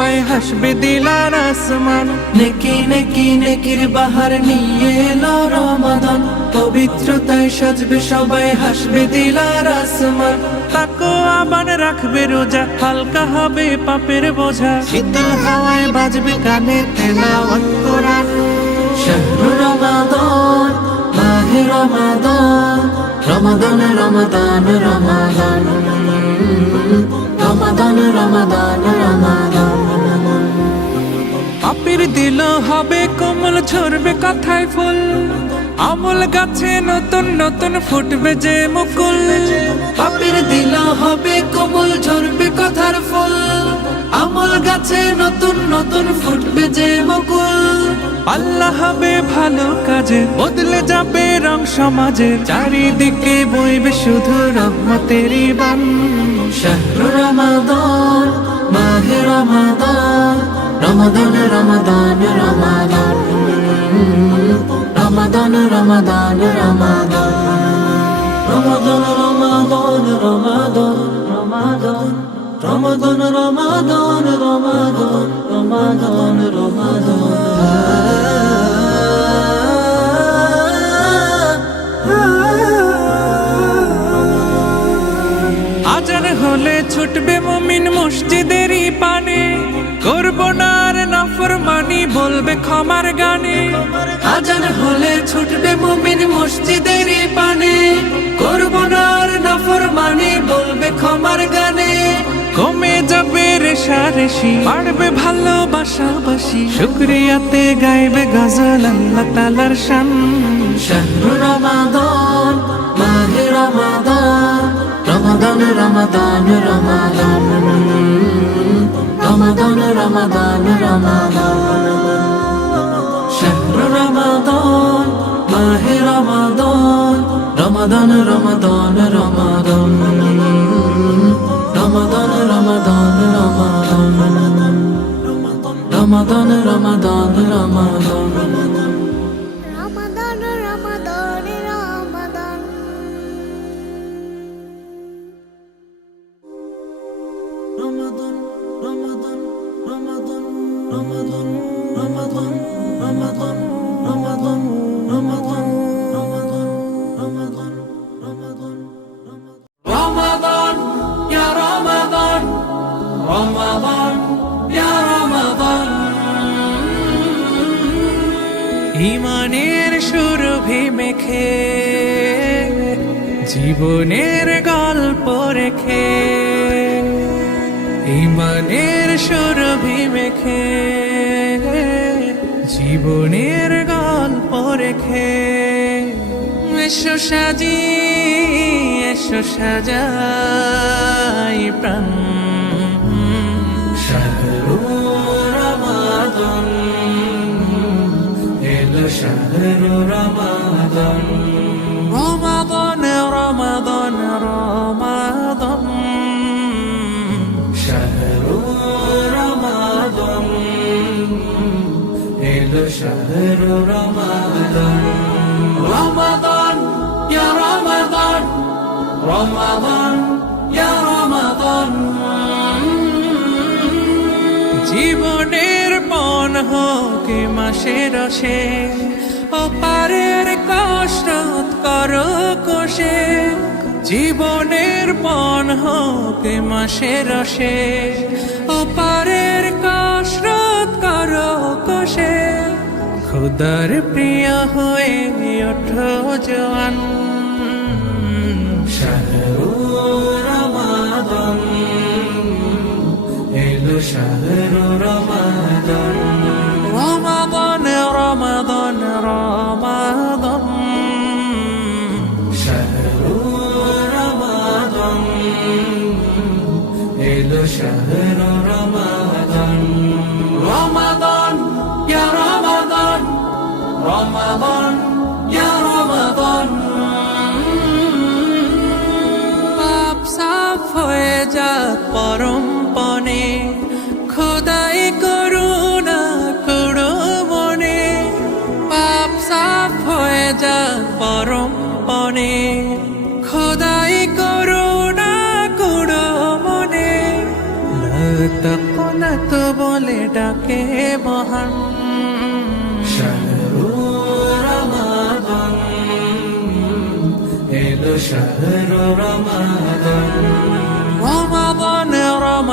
সবাই হাসবে দিলার আসমান নেকি নেকি নেকির বাহার নিয়ে এলো রমাদান পবিত্রতায় সাজবে সবাই হাসবে দিলার আসমান তাকো আবার রাখবে রোজা হালকা হবে পাপের বোঝা শীতল হাওয়ায় বাজবে কানে তেলাওয়াত কোরআন শাহরু রমাদান মাহে রমাদান রমাদান রমাদান রমাদান রমাদান রমাদান রমাদান দিল হবে কোমল ঝরবে কথায় ফুল। আমল গাছে নতুন নতুন ফুটবে যে মুকুল। পাপির দিল হবে কোমল ঝরবে কথার ফুল। আমল গাছে নতুন নতুন ফুটবে যে মুকুল। আল্লাহ হবে ভালো কাজে, বদলে যাবে রং সমাজে। চারিদিকে বইবে শুধু রহমতেরই বান। শাহরু রমাদান, মাহে রমাদান। রমাদান রমাদান রমাদান রমাদান রমাদান রমাদান রমাদান রমাদান রমাদান রমাদান রমাদান রমাদান রমাদান রমাদান রমাদান আজান হলে ছুটবে মমিন মসজিদেরই পানে। বলবে ক্ষমার গানে। আজান হলে ছুটবে মমিন মসজিদের পানে। করব না আর নাফরমানি বলবে ক্ষমার গানে। কমে যাবে রেশারেশি বাড়বে ভালোবাসাবাসি শুক্রিয়াতে গাইবে গজল আল্লাহ তালার শান। শাহরু রমাদান মাহে রমাদান রমাদান রমাদান রমাদান। রমাদান রমাদান রমাদান। রমাদান মাহে রমাদান রমাদান রমাদান রমাদান রমাদান রমাদান রমাদান রমাদান রমাদান রমাদান Ramadan, Ramadan, Ramadan. Ramadan, Ramadan, Ramadan, জীবনের গল্প রেখে ইমানের সুরভি মেখে জীবনের গল্প রেখে। এসো সাজি এসো সাজাই প্রাণ شهر رمضان رمضان رمضان رمضان شهر رمضان إلى شهر رمضان মাসের রসে অপারের কসরত করো কোষে। জীবনের পণ হোক এ মাসের রসে অপারের কসরত করো কোষে। খুদার প্রিয় হয়ে ওঠো জওয়ান শাহরু রমাদান। এলো শাহরু রমাদান। যা পরম পনে খোদাই করু না করো মনে। পাপ সাফ হয়ে যাক পরম পনে খোদাই করুণা করো মনে। তপনা তো বলে ডাকে মহান। এলো শহর রমাদন।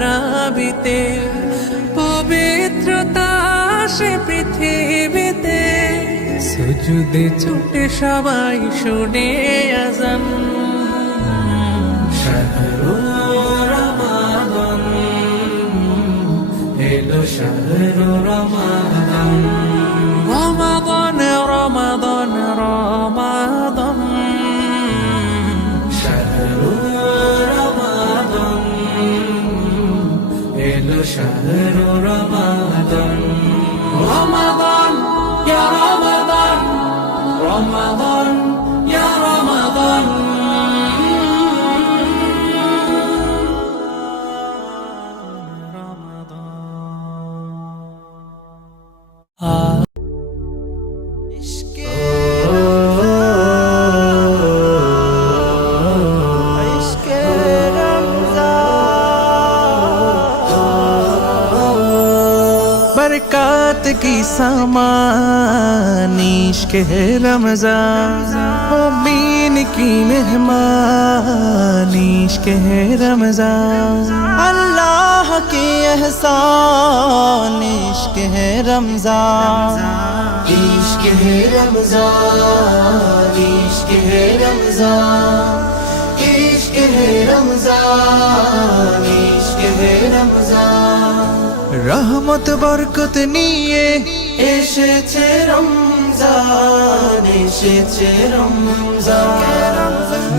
তারাবিতে পবিত্রতা সে পৃথিবীতে। সুজুদে ছুটে সবাই শুনে আজান। এলো শহর রমাদান এলো کہ ہے رمضان مومین کی مہمان عشق ہے رمضان۔ اللہ کے احسان، عشق ہے رمضان۔ عشق ہے رمضان، عشق ہے رمضان۔ عشق ہے رمضان، عشق ہے رمضان۔ رحمت، برکت نیے এসেছে রম রমজান এসেছে রমজান।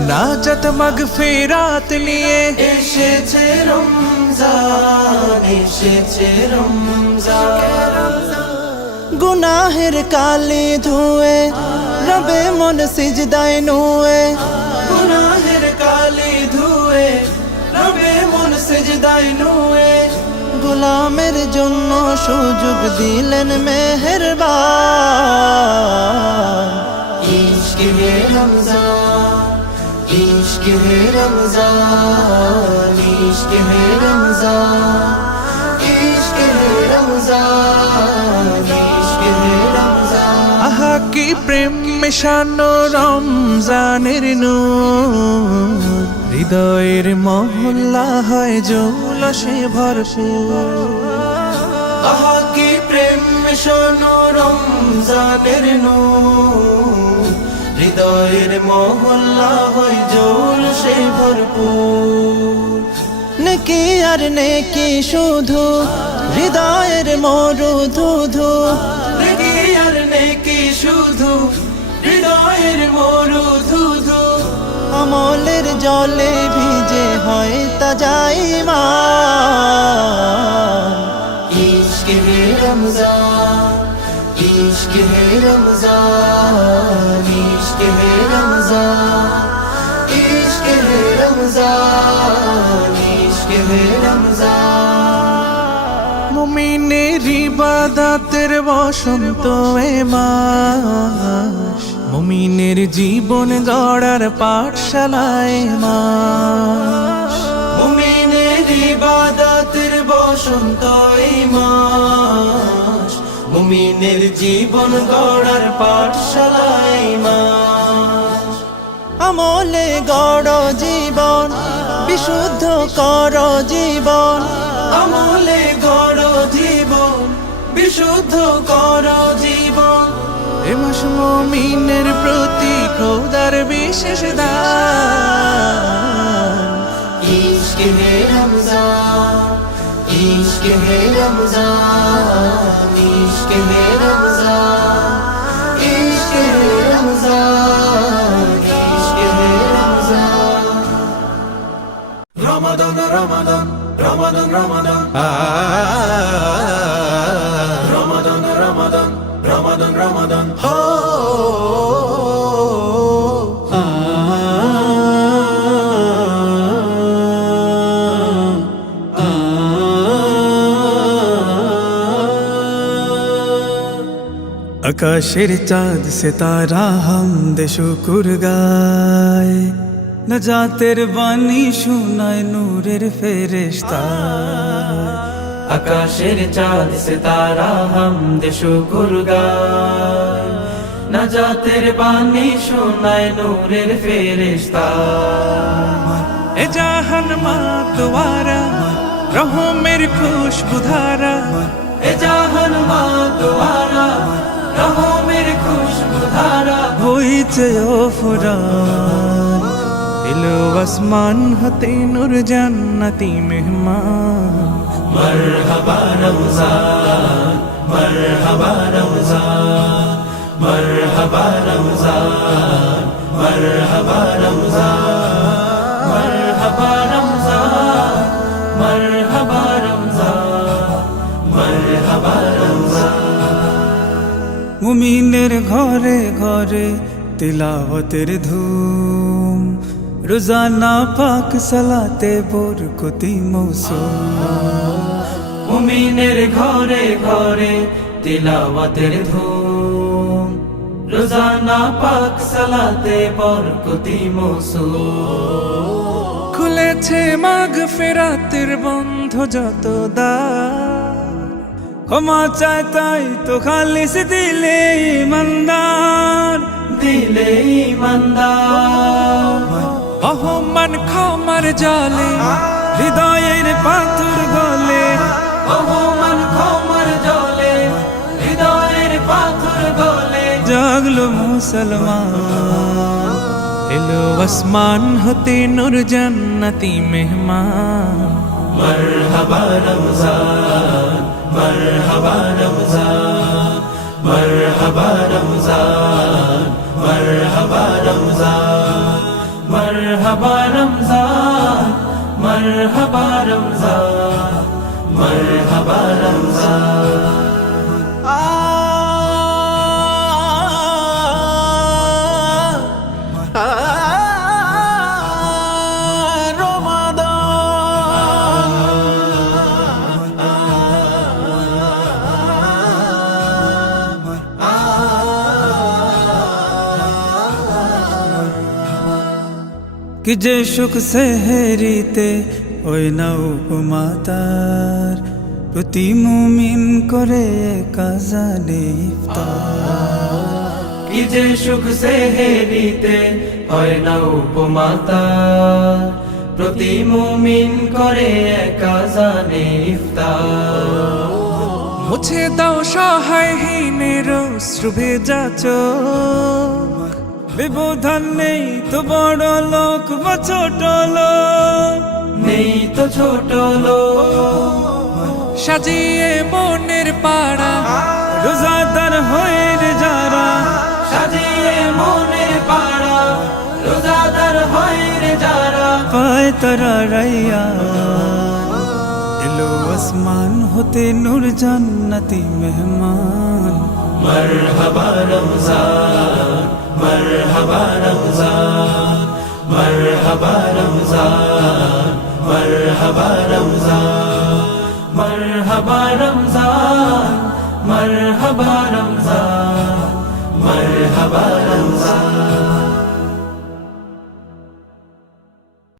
নাজাত মাগ ফেরাত নিয়ে। এসেছে রমজান এসেছে রমজান। গুনাহের কালে ধুয়ে রবে মন সিজদায় নুয়ে। গুনাহের কালে ধুয়ে রবে মন সিজদায় নুয়ে। গোলামের জন্য সুযোগ দিলেন মেহেরবান। রমজান ইশক হে রমজান ইশক হে রমজান ইশক হে রমজান আহা কি প্রেম মেশানো রমজানের নূর হৃদয়ের মহল্লা হয় জৌলসে ভরপুর আহা কি প্রেম শোনো রমজানের নূর হৃদয়ের মহল্লা হয় জোল সে ভরপুর। নেকি আর নেকি শুধু হৃদয়ের মরু ধুধু নেকি আর নেকি শুধু হৃদয়ের মরু ধুধু আমলের জলে ভিজে হয় তা যাই মা ইশক হে রমজান ইশক হে রমজান ইশক হে রমজান মুমিনের ইবাদতের বসন্ত এ মাস মুমিনের জীবন গড়ার পাঠশালায় মাস। মুমিনের ইবাদতের বসন্ত এই মাস। মুমিনের জীবন গড়ার পাঠশালায় মা। আমলে গড় জীবন বিশুদ্ধ কর জীবন। আমলে গড় জীবন বিশুদ্ধ কর জীবন। এমাস মুমিনের প্রতি ক্রোধার বিশেষ দান। হে রমজান ইশকে হে Ramzan. İş Ramazan İş Ramazan. İş gelir Ramazan Ramadan Ramadan Ramadan. Ramadan Ramadan Ramadan Ramadan Ramadan. আকাশের চাঁদ সিতারা হাম দে শুকুর গায় নজাতের বাণী শুনায় নূরের ফেরেশতা। আকাশের চাঁদ সিতারা হাম দে শুকুর গায় নাজাতের বাণী শোনায় নূরের ফেরেশতা। এ জাহান মা তোয়ারা রহমের খুশবু ধারা এ জাহান মা দোয়ারা। রহমের খুশবু ধারা হইছে ফুরান। এলো আসমান হতে নূর জান্নাতি মেহমান। মরহবা রমজান মরহবা রমজান মরহবা রমজান মরহবা রমজান মরহবা রমজান মুমিনের ঘরে ঘরে তিলাওয়াতের ধুম। রোজানা পাক সালাতে বরকতি মৌসুম। মুমিনের ঘরে ঘরে তিলাওয়াতের ধুম। রোজানা পাক সালাতে বরকতি মৌসুম। খুলেছে মাগ ফেরাতের বন্ধ যত দ্বার। ক্ষমা চায় তাই তো খালিস দিলে মন্দার দিলে ইমানদার। অহমান ক্ষমার জালে হৃদয়ের পাথর গলে। অহমান ক্ষমার জলে হৃদয়ের পাথর গলে। জাগলো মুসলমান এলো আসমান হতে নূর জান্নাতি মেহমান। মরহবা রমজান مرحبا رمضان مرحبا رمضان مرحبا رمضان مرحبا رمضان مرحبا رمضان مرحبا رمضان কি যে সুখ সেহেরিতে ওই না উপমাতার প্রতি মুমিন করে কাজানে ইফতার কি যে সুখ সে হেরিতে হয় না উপমাতা প্রতি মুমিন করে একা জানে ইফতার মুছে দাও সহায়হীনের অশ্রু ভেজা চোখ বিবোধন নেই তো বড় লোক বা ছোট লোক। নেই তো ছোট লোক। সাজিয়ে মনের পাড়া। রোজাদার হয়ে যারা। সাজিয়ে মনের পাড়া। রোজাদার হয় যারা। পায় তারা রাইয়া। এলো আসমান হতে নূর জান্নাতি মেহমান। مرحبا رمضان مرحبا رمضان مرحبا رمضان مرحبا رمضان مرحبا رمضان مرحبا رمضان مرحبا